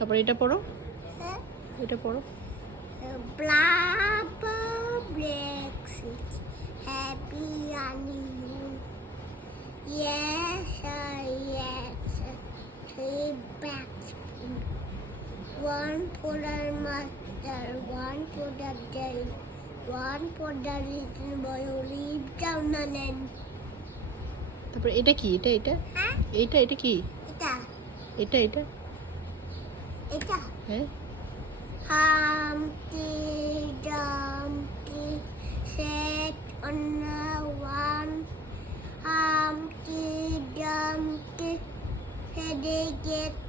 তারপর এটা পড়ো, হ্যাঁ এটা পড়ো। Blabber Brexit happy honeymoon. Yes, sir, yes, sir. 3 bags. One for the master, one for the day, one for the little boy who lives down the lane. তারপর এটা কি? এটা এটা হ্যাঁ এটা এটা কি? এটা এটা এটা এটা হ্যাঁ Humpty Dumpty sat on a one. Humpty Dumpty had a get